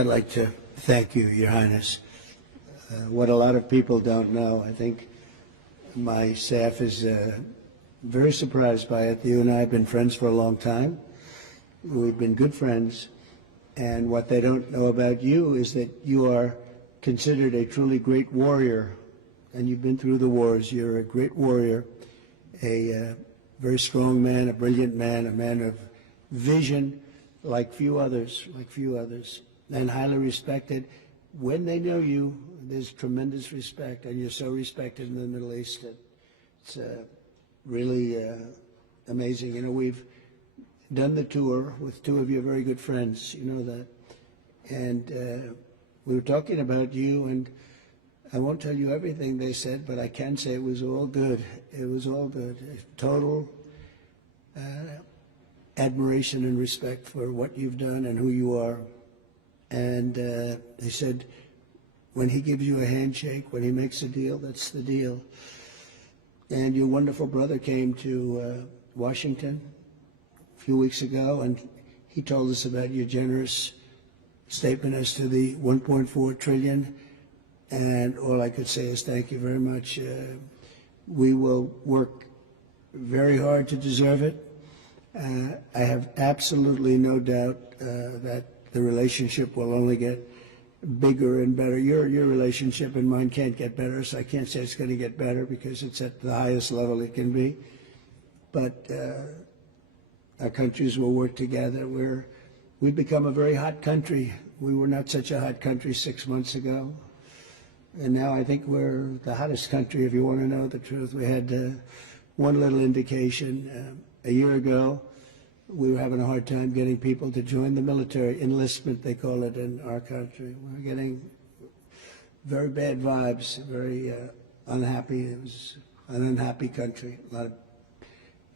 I'd like to thank you, Your Highness. What a lot of people don't know, I think my staff is very surprised by it. You and I have been friends for a long time. We've been good friends. And what they don't know about you is that you are considered a truly great warrior. And you've been through the wars. You're a great warrior, a very strong man, a brilliant man, a man of vision like few others, and highly respected. When they know you, there's tremendous respect, and you're so respected in the Middle East that it's really amazing. You know, we've done the tour with two of your very good friends, you know that, and we were talking about you, and I won't tell you everything they said, but I can say it was all good. It was all good. Total admiration and respect for what you've done and who you are. And they said, when he gives you a handshake, when he makes a deal, that's the deal. And your wonderful brother came to Washington a few weeks ago, and he told us about your generous statement as to the 1.4 trillion. And all I could say is thank you very much. We will work very hard to deserve it. I have absolutely no doubt that the relationship will only get bigger and better. Your relationship and mine can't get better, so I can't say it's going to get better because it's at the highest level it can be. But our countries will work together. We've become a very hot country. We were not such a hot country 6 months ago. And now I think we're the hottest country, if you want to know the truth. We had one little indication. A year ago, we were having a hard time getting people to join the military. Enlistment, they call it in our country. We're getting very bad vibes, very unhappy. It was an unhappy country. A lot of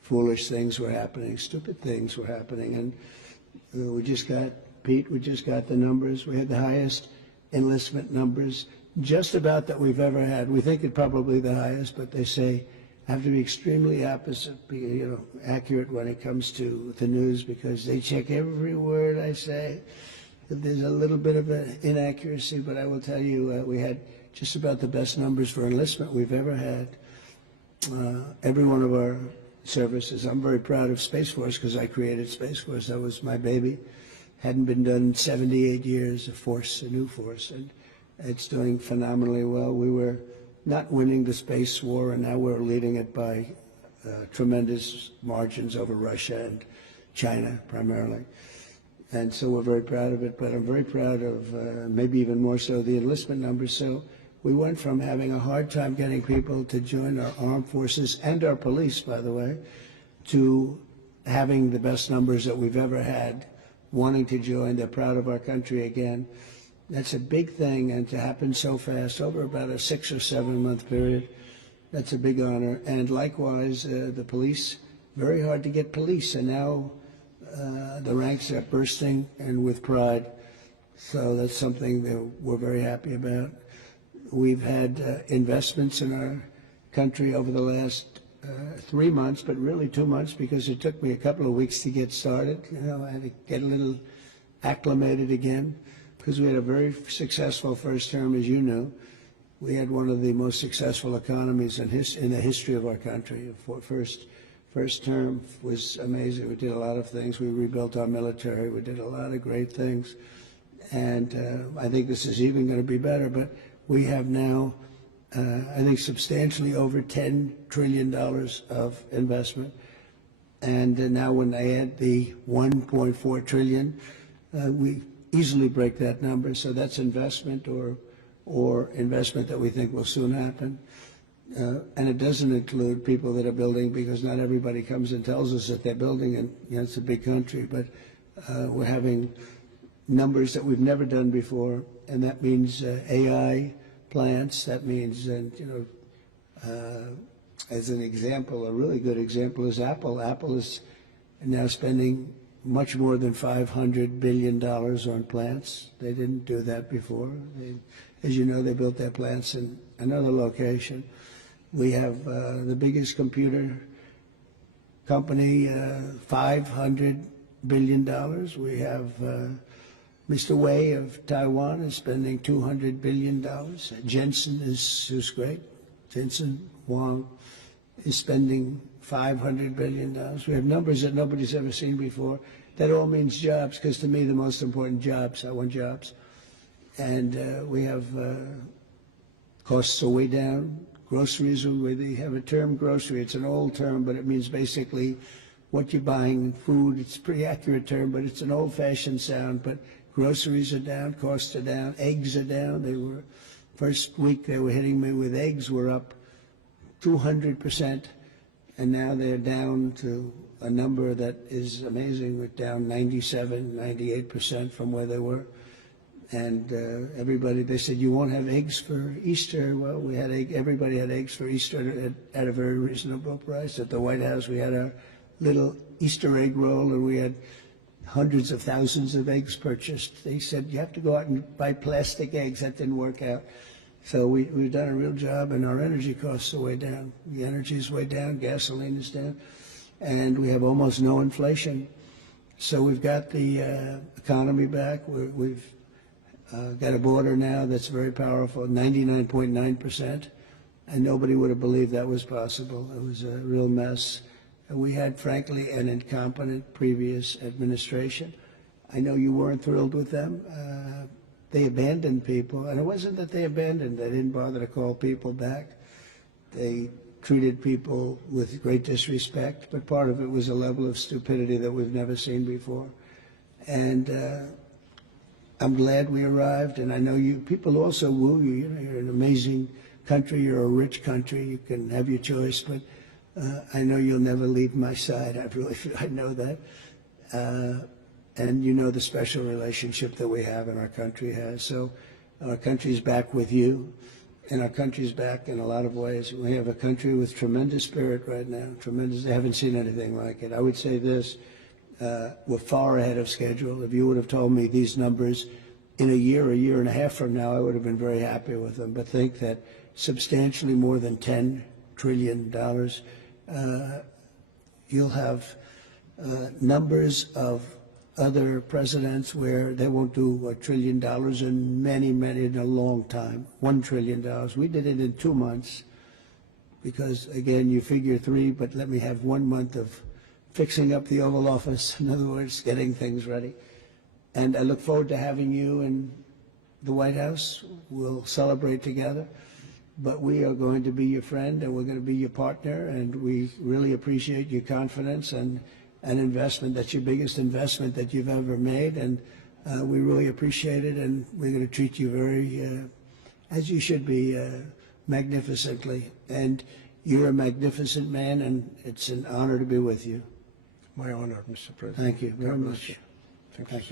foolish things were happening, stupid things were happening. And we just got, Pete, we just got the numbers. We had the highest enlistment numbers just about that we've ever had. We think it probably the highest, but they say have to be extremely accurate when it comes to the news because they check every word I say. There's a little bit of an inaccuracy, but I will tell you we had just about the best numbers for enlistment we've ever had. Every one of our services. I'm very proud of Space Force because I created Space Force. That was my baby. Hadn't been done in 78 years, a new force. And it's doing phenomenally well. We were not winning the space war, and now we're leading it by tremendous margins over Russia and China primarily. And so we're very proud of it, but I'm very proud of maybe even more so the enlistment numbers. So we went from having a hard time getting people to join our armed forces and our police, by the way, to having the best numbers that we've ever had, wanting to join. They're proud of our country again. That's a big thing, and to happen so fast, over about a 6 or 7 month period, that's a big honor. And likewise, the police, very hard to get police, and now the ranks are bursting and with pride. So that's something that we're very happy about. We've had investments in our country over the last 3 months, but really 2 months because it took me a couple of weeks to get started. You know, I had to get a little acclimated again. Because we had a very successful first term, as you know. We had one of the most successful economies in the history of our country. First term was amazing. We did a lot of things. We rebuilt our military. We did a lot of great things. And I think this is even going to be better. But we have now, I think, substantially over $10 trillion of investment. And now when they add the 1.4 trillion, we easily break that number. So that's investment or investment that we think will soon happen. And it doesn't include people that are building, because not everybody comes and tells us that they're building, and you know, it's a big country, but we're having numbers that we've never done before, and that means AI plants. That means, as an example, a really good example is Apple. Apple is now spending much more than $500 billion on plants. They didn't do that before. As you know, they built their plants in another location. We have the biggest computer company, $500 billion. We have Mr. Wei of Taiwan is spending $200 billion. Jensen who's great. Jensen Huang is spending $500 billion. We have numbers that nobody's ever seen before. That all means jobs, because to me the most important jobs, I want jobs. And we have costs are way down. Groceries, they have a term grocery. It's an old term, but it means basically what you're buying, food. It's a pretty accurate term, but it's an old-fashioned sound. But groceries are down, costs are down, eggs are down. They were, first week they were hitting me with eggs were up 200%, and now they're down to a number that is amazing. We're down 97, 98% from where they were. And everybody, they said, you won't have eggs for Easter. Well, we had everybody had eggs for Easter at a very reasonable price. At the White House, we had our little Easter egg roll, and we had hundreds of thousands of eggs purchased. They said, you have to go out and buy plastic eggs. That didn't work out. So we've done a real job, and our energy costs are way down. The energy is way down, gasoline is down, and we have almost no inflation. So we've got the economy back. We've got a border now that's very powerful, 99.9%, and nobody would have believed that was possible. It was a real mess. And we had, frankly, an incompetent previous administration. I know you weren't thrilled with them. They abandoned people, and it wasn't that they abandoned. They didn't bother to call people back. They treated people with great disrespect, but part of it was a level of stupidity that we've never seen before. And I'm glad we arrived, and I know you people also woo you. You know, you're an amazing country. You're a rich country. You can have your choice, but I know you'll never leave my side. I know that. And you know the special relationship that we have and our country has. So our country's back with you, and our country's back in a lot of ways. We have a country with tremendous spirit right now, tremendous. I haven't seen anything like it. I would say this, we're far ahead of schedule. If you would have told me these numbers in a year and a half from now, I would have been very happy with them. But think that substantially more than $10 trillion, you'll have numbers of other presidents where they won't do $1 trillion in many, in a long time. $1 trillion. We did it in 2 months because, again, you figure 3, but let me have 1 month of fixing up the Oval Office. In other words, getting things ready. And I look forward to having you in the White House. We'll celebrate together. But we are going to be your friend, and we're going to be your partner, and we really appreciate your confidence and an investment. That's your biggest investment that you've ever made, and we really appreciate it, and we're going to treat you very, as you should be, magnificently. And you're a magnificent man, and it's an honor to be with you. My honor, Mr. President. Thank you very much. Thank you.